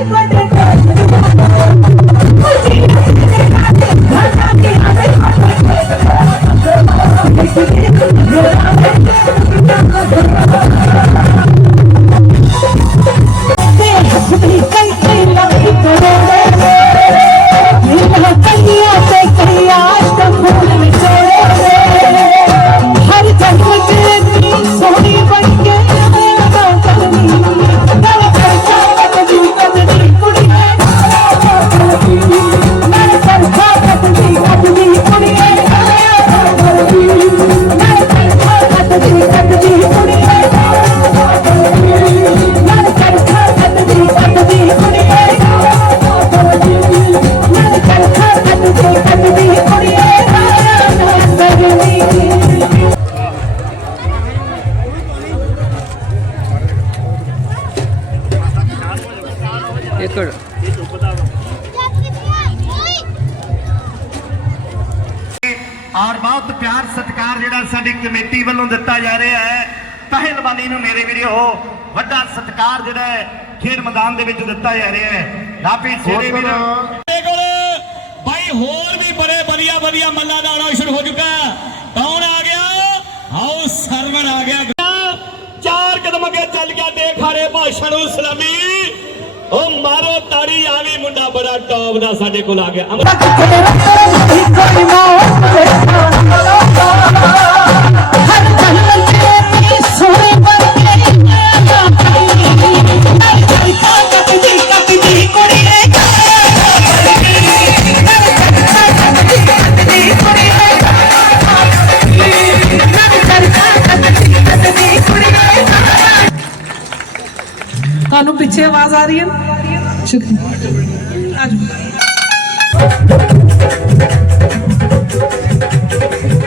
encuentre ਔਰ ਬਹੁਤ ਪਿਆਰ ਸਤਿਕਾਰ ਜਿਹੜਾ ਸਾਡੀ ਕਮੇਟੀ ਵੱਲੋਂ ਦਿੱਤਾ ਜਾ ਰਿਹਾ ਹੈ। ਪਹਿਲਵਾਨੀ ਨੂੰ ਮੇਰੇ ਵੀਰੋ ਵੱਡਾ ਸਤਿਕਾਰ ਜਿਹੜਾ ਹੈ ਖੇਡ ਮੈਦਾਨ ਦੇ ਵਿੱਚ ਦਿੱਤਾ ਜਾ ਰਿਹਾ ਹੈ। ਲਾਪੀ ਸ਼ੇਰੇ ਵੀਰ। ਬਾਈ ਹੋਰ ਵੀ ਬੜੇ ਵਧੀਆ ਵਧੀਆ ਮੱਲਾਂ ਦਾ ਆਉਣਾ ਸ਼ੁਰੂ ਹੋ ਚੁੱਕਾ ਹੈ। ਕੌਣ ਆ ਗਿਆ? ਆਓ ਸਰਵਰ ਆ ਗਿਆ। ਚਾਰ ਕਦਮ ਅੱਗੇ ਚੱਲ ਗਿਆ। ਦੇਖ ਹਾਰੇ ਭਾਸ਼ਣ ਨੂੰ ਸਲਾਮੀ। ਉਹ ਮਾਰੋ ਤਾੜੀ ਆ ਵੀ ਮੁੰਡਾ ਬੜਾ ਟੌਪ ਦਾ ਸਾਡੇ ਕੋਲ ਆ ਗਿਆ। ਅਮਰ- ਤੁਹਾਨੂੰ ਪਿੱਛੇ ਆਵਾਜ਼ ਆ ਰਹੀ ਹੈ? ਸ਼ੁਕਰੀਆ। ਆਜੋ।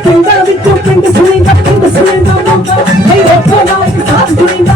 ਪਿੰਡਾਂ ਵਿੱਚੋਂ ਪਿੰਡ ਸੁਣੀਦਾ ਪਿੰਡ ਸੁਣੀਦਾ ਇੱਕ ਸਾਥ ਸੁਣੀਦਾ।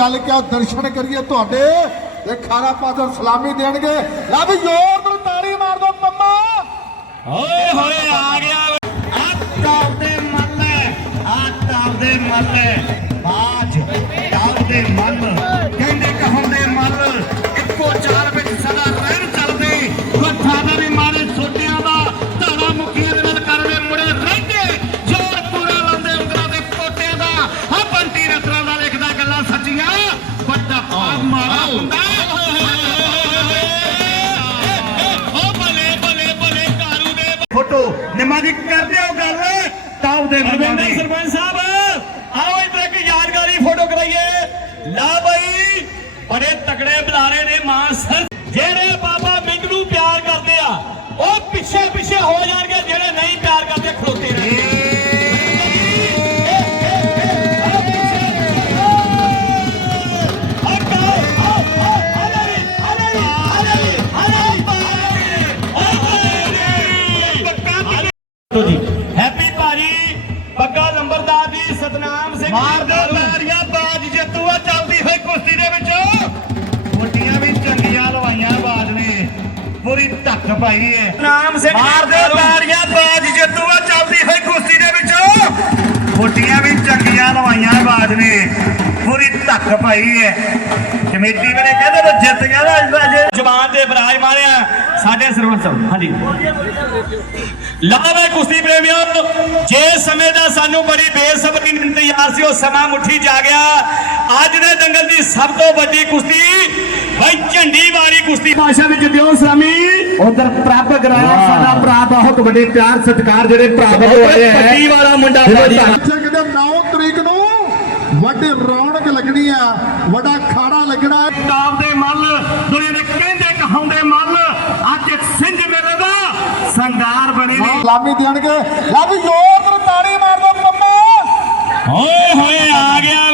ਚੱਲ ਕੇ ਆਓ, ਦਰਸ਼ਨ ਕਰੀਏ ਤੁਹਾਡੇ। ਤੇ ਖਾਰਾ ਪਾਦਰ ਸਲਾਮੀ ਦੇਣਗੇ। ਲੈ ਵੀ ਜ਼ੋਰ ਨਾਲ ਤਾੜੀ ਮਾਰ ਦੋ ਪੰਮਾ। ਓਏ ਹੋਏ ਆ ਗਿਆ ਟਾਪ ਦੇ ਮੱਲ ਆ ਦੇ ਮੱਲ ਬਾਜ ਟਾਪ ਦੇ ਮੱਲ। ਨਿਮਾਜੀ ਕਰਦੇ ਹੋ ਗੱਲ ਟਾਪ ਦੇ ਮੱਲਾਂ ਅਰਵਿੰਦਰ ਦੀ। ਸਰਪੰਚ ਸਾਹਿਬ। ਪਾਈ ਹੈ ਨਾਮ ਸਿੰਘ ਮਾਰ। ਦੇ ਤਾਰੀਆਂ ਬਾਜ ਜੱਤੂਆ ਚੱਲਦੀ ਹੋਈ ਕੁਸ਼ਤੀ ਦੇ ਵਿੱਚ। ਮੋਟੀਆਂ ਵੀ ਚੰਗੀਆਂ ਲਵਾਈਆਂ ਬਾਜ ਨੇ। ਪੂਰੀ ਧੱਕ ਪਾਈ ਹੈ ਕਮੇਟੀ ਵਾਲੇ ਕਹਿੰਦੇ ਨੇ ਜਿੱਤ ਗਿਆ ਨਾ ਜਵਾਨ ਦੇ ਬਰਾਜ ਮਾਰਿਆ ਸਾਡੇ ਸਰਵੰਤ ਸਾਹਿਬ ਹਾਂਜੀ। ਲਾਵੇ ਕੁਸ਼ਤੀ ਪ੍ਰੇਮੀਓ ਜੇ ਸਮੇਂ ਦਾ ਸਾਨੂੰ ਬੜੀ ਬੇਸਬਰੀ ਨਾਲ ਇੰਤਜ਼ਾਰ ਸੀ ਉਹ ਸਮਾਂ ਮੁੱਠੀ ਜਾ ਗਿਆ। ਅੱਜ ਦੇ ਦੰਗਲ ਦੀ ਸਭ ਤੋਂ ਵੱਡੀ ਕੁਸ਼ਤੀ ਬਈ ਝੰਡੀ ਵਾਲੀ ਕੁਸ਼ਤੀ ਭਾਸ਼ਾ ਵਿੱਚ ਦਿਓ ਸਲਾਮੀ। ਉਧਰ ਪ੍ਰਭ ਗਰਾਇਆ ਸਾਡਾ ਭਰਾ ਬਹੁਤ ਵੱਡੇ ਪਿਆਰ ਸਤਿਕਾਰ ਜਿਹੜੇ ਪ੍ਰਾਪਤ ਹੋਏ ਹੈ। ਪੱਟੀ ਵਾਲਾ ਮੁੰਡਾ ਇੱਥੇ ਕਿਤੇ 9 ਤਰੀਕ ਨੂੰ ਵੱਡੀ ਰੌਣਕ ਲੱਗਣੀ ਆ ਵੱਡਾ ਖਾੜਾ ਲੱਗਣਾ ਹੈ। ਟਾਪ ਦੇ ਮੱਲ ਦੁਨੀਆ ਦੇ ਕਹਿੰਦੇ ਕਹਾਉਂਦੇ ਮੱਲ ਅੱਜ ਸਿੰਝ ਮੇਲੇ ਦਾ ਸੰਗਾਰ ਬਣੇ ਨੇ। ਸਲਾਮੀ ਦੇਣਗੇ। ਲੈ ਵੀ ਜ਼ੋਰ ਨਾਲ ਤਾੜੀ ਮਾਰ ਦੋ ਪੰਮਾ। ਓਏ ਹੋਏ ਆ ਗਿਆ